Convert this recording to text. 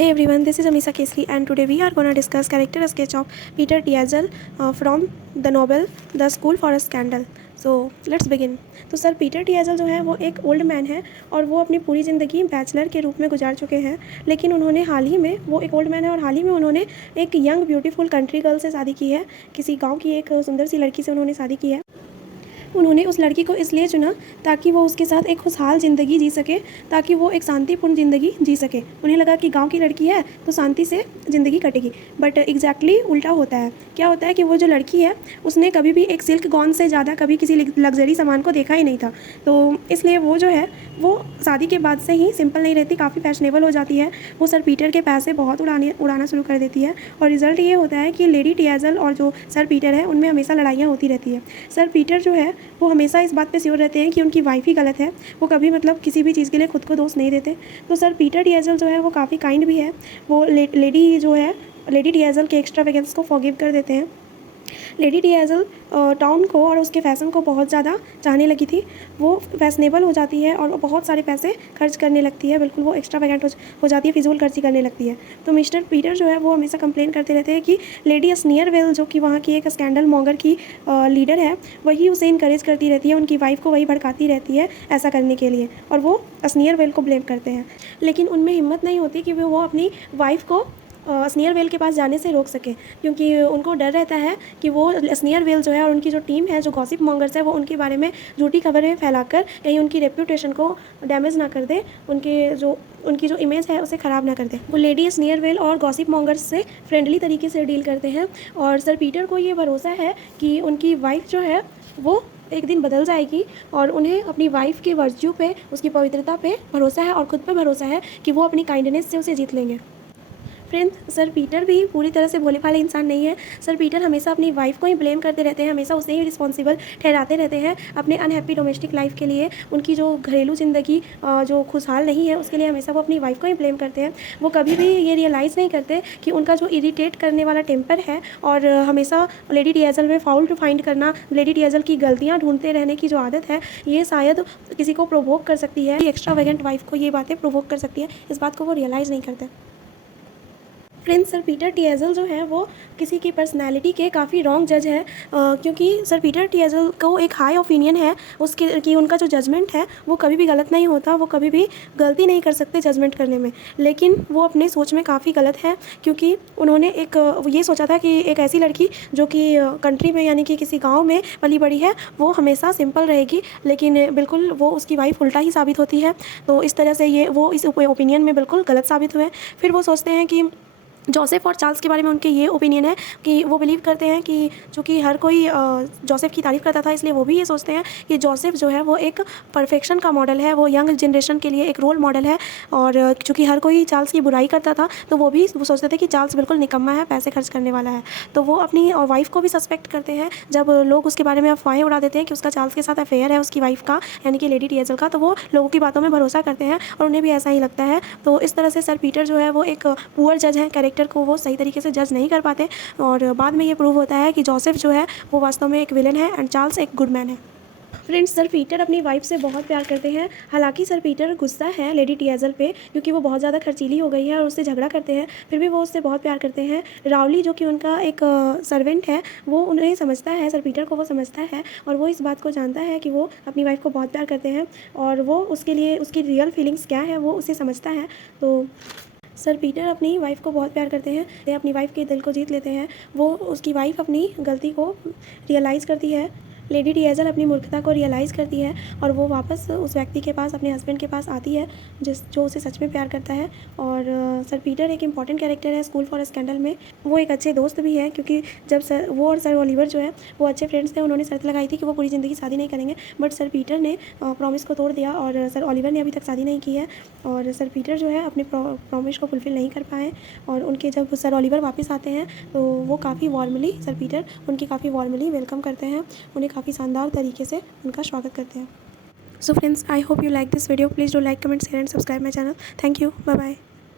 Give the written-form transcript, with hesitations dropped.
Hey everyone, this is Amisa Kesli and today we are gonna discuss character sketch of Peter Tiazel from the novel The School for a Scandal. So let's begin. तो sir Peter टियाज़ल जो है वो एक old man है और वो अपनी पूरी ज़िंदगी बैचलर के रूप में गुजार चुके हैं, लेकिन उन्होंने हाल ही में, वो एक ओल्ड मैन है और हाल ही में उन्होंने एक यंग ब्यूटीफुल कंट्री गर्ल से शादी की है। किसी गांव की एक सुंदर सी लड़की से उन्होंने शादी की है। उन्होंने उस लड़की को इसलिए चुना ताकि वो उसके साथ एक खुशहाल ज़िंदगी जी सके, ताकि वो एक शांतिपूर्ण ज़िंदगी जी सके। उन्हें लगा कि गांव की लड़की है तो शांति से ज़िंदगी कटेगी, बट एग्जैक्टली उल्टा होता है। क्या होता है कि वो जो लड़की है उसने कभी भी एक सिल्क गॉन से ज़्यादा कभी किसी लग्जरी सामान को देखा ही नहीं था, तो इसलिए वो जो है वो शादी के बाद से ही सिंपल नहीं रहती, काफ़ी फैशनेबल हो जाती है। वो सर पीटर के पैसे बहुत उड़ाना शुरू कर देती है और रिज़ल्ट ये होता है कि लेडी टियाज़ल और जो सर पीटर है उनमें हमेशा लड़ाइयाँ होती रहती है। सर पीटर जो है वो हमेशा इस बात पे श्योर रहते हैं कि उनकी वाइफ ही गलत है, वो कभी मतलब किसी भी चीज़ के लिए खुद को दोष नहीं देते। तो सर पीटर टियाज़ल जो है वो काफ़ी काइंड भी है, वो लेडी टियाज़ल के एक्स्ट्रावेगेंस को फॉरगिव कर देते हैं। लेडी टियाज़ल टाउन को और उसके फ़ैशन को बहुत ज़्यादा चाहने लगी थी। वो फैशनेबल हो जाती है और वो बहुत सारे पैसे खर्च करने लगती है, बिल्कुल वो एक्स्ट्रावेगेंट हो जाती है, फिजूल खर्ची करने लगती है। तो मिस्टर पीटर जो है वो हमेशा कंप्लेन करते रहते हैं कि लेडी स्नीयरवेल जो कि वहाँ की एक स्कैंडल मॉन्गर की लीडर है, वही उसे इनकरेज करती रहती है, उनकी वाइफ को वही भड़काती रहती है ऐसा करने के लिए, और वो स्नीयरवेल को ब्लेम करते हैं। लेकिन उनमें हिम्मत नहीं होती कि वो अपनी वाइफ को स्नीयरवेल के पास जाने से रोक सके, क्योंकि उनको डर रहता है कि वो स्नीयरवेल जो है और उनकी जो टीम है, जो गॉसिप मॉन्गर्स है, वो उनके बारे में झूठी खबरें फैलाकर कहीं उनकी रेप्यूटेशन को डैमेज ना कर दे, उनकी जो इमेज है उसे ख़राब ना कर दे। वो लेडी स्नीयरवेल और गॉसिप मॉन्गर्स से फ्रेंडली तरीके से डील करते हैं और सर पीटर को ये भरोसा है कि उनकी वाइफ जो है वो एक दिन बदल जाएगी और उन्हें अपनी वाइफ के वर्च्यू पे, उसकी पवित्रता पे भरोसा है और ख़ुद पे भरोसा है कि वो अपनी काइंडनेस से उसे जीत लेंगे। फ्रेंड्स, सर पीटर भी पूरी तरह से भोले भाले इंसान नहीं है। सर पीटर हमेशा अपनी वाइफ को ही ब्लेम करते रहते हैं, हमेशा उसे ही रिस्पॉन्सिबल ठहराते रहते हैं अपने अनहैप्पी डोमेस्टिक लाइफ के लिए। उनकी जो घरेलू ज़िंदगी जो खुशहाल नहीं है उसके लिए हमेशा वो अपनी वाइफ को ही ब्लेम करते हैं। वो कभी भी ये रियलाइज़ नहीं करते कि उनका जो इरिटेट करने वाला टेम्पर है और हमेशा लेडी टियाज़ल में फाउल टू फाइंड करना, लेडी टियाज़ल की गलतियाँ ढूंढते रहने की जो आदत है, ये शायद किसी को प्रोवोक कर सकती है, एक्स्ट्रावेगेंट वाइफ को ये बातें प्रोवोक कर सकती है। इस बात को वो रियलाइज़ नहीं करते। फ्रेंड्स, सर पीटर टियाज़ल जो है वो किसी की पर्सनालिटी के काफ़ी रॉन्ग जज है, क्योंकि सर पीटर टियाज़ल को एक हाई ओपिनियन है उसके कि उनका जो जजमेंट है वो कभी भी गलत नहीं होता, वो कभी भी गलती नहीं कर सकते जजमेंट करने में। लेकिन वो अपने सोच में काफ़ी गलत है, क्योंकि उन्होंने ये सोचा था कि एक ऐसी लड़की जो कि कंट्री में यानी कि किसी गाँव में पली बड़ी है वो हमेशा सिंपल रहेगी, लेकिन बिल्कुल वो उसकी वाइफ उल्टा ही साबित होती है। तो इस तरह से वो इस ओपिनियन में बिल्कुल गलत साबित हुए। फिर वो सोचते हैं कि जोसेफ और चार्ल्स के बारे में उनके ये ओपिनियन है कि वो बिलीव करते हैं कि चूँकि हर कोई जोसेफ की तारीफ़ करता था, इसलिए वो भी ये सोचते हैं कि जोसेफ जो है वो एक परफेक्शन का मॉडल है, वो यंग जनरेशन के लिए एक रोल मॉडल है। और चूँकि हर कोई चार्ल्स की बुराई करता था तो वो सोचते थे कि चार्ल्स बिल्कुल निकम्मा है, पैसे खर्च करने वाला है। तो वो अपनी वाइफ को भी सस्पेक्ट करते हैं। जब लोग उसके बारे में अफवाहें उड़ा देते हैं कि उसका चार्ल्स के साथ अफेयर है उसकी वाइफ का, यानी कि लेडी टियाज़ल का, तो वो लोगों की बातों में भरोसा करते हैं और उन्हें भी ऐसा ही लगता है। तो इस तरह से सर पीटर जो है वो एक पुअर जज है, कैरेक्टर को वो सही तरीके से जज नहीं कर पाते और बाद में ये प्रूव होता है कि जोसेफ जो है वो वास्तव में एक विलन है एंड चार्ल्स एक गुड मैन है। फ्रेंड्स, सर पीटर अपनी वाइफ से बहुत प्यार करते हैं। हालांकि सर पीटर गुस्सा है लेडी टियाज़ल पे, क्योंकि वो बहुत ज़्यादा खर्चीली हो गई है और उससे झगड़ा करते हैं, फिर भी वो उससे बहुत प्यार करते हैं। रावली जो कि उनका एक सर्वेंट है, वो उन्हें समझता है, सर पीटर को वो समझता है और वो इस बात को जानता है कि वो अपनी वाइफ को बहुत प्यार करते हैं और वो उसके लिए उसकी रियल फीलिंग्स क्या है वो उसे समझता है। तो सर पीटर अपनी वाइफ को बहुत प्यार करते हैं, वे अपनी वाइफ के दिल को जीत लेते हैं। वो उसकी वाइफ अपनी गलती को रियलाइज़ करती है, लेडी टियाज़ल अपनी मूर्खता को रियलाइज़ करती है और वो वापस उस व्यक्ति के पास, अपने हस्बैंड के पास आती है जो उसे सच में प्यार करता है। और सर पीटर एक इम्पॉर्टेंट कैरेक्टर है स्कूल फॉर स्कैंडल में। वो एक अच्छे दोस्त भी हैं, क्योंकि जब वो और सर ओलिवर जो है वो अच्छे फ्रेंड्स थे, उन्होंने शर्त लगाई थी कि वो पूरी ज़िंदगी शादी नहीं करेंगे, बट सर पीटर ने प्रॉमिस को तोड़ दिया और सर ओलिवर ने अभी तक शादी नहीं की है और सर पीटर जो है अपने प्रॉमिस को फुलफ़िल नहीं कर पाए। और उनके जब सर ओलिवर वापस आते हैं तो वो काफ़ी वार्मली, सर पीटर उनकी काफ़ी वार्मली वेलकम करते हैं, उन्हें काफ़ी शानदार तरीके से उनका स्वागत करते हैं। So friends, I hope you like this video. Please do like, comment, share and subscribe my channel. Thank you, bye bye.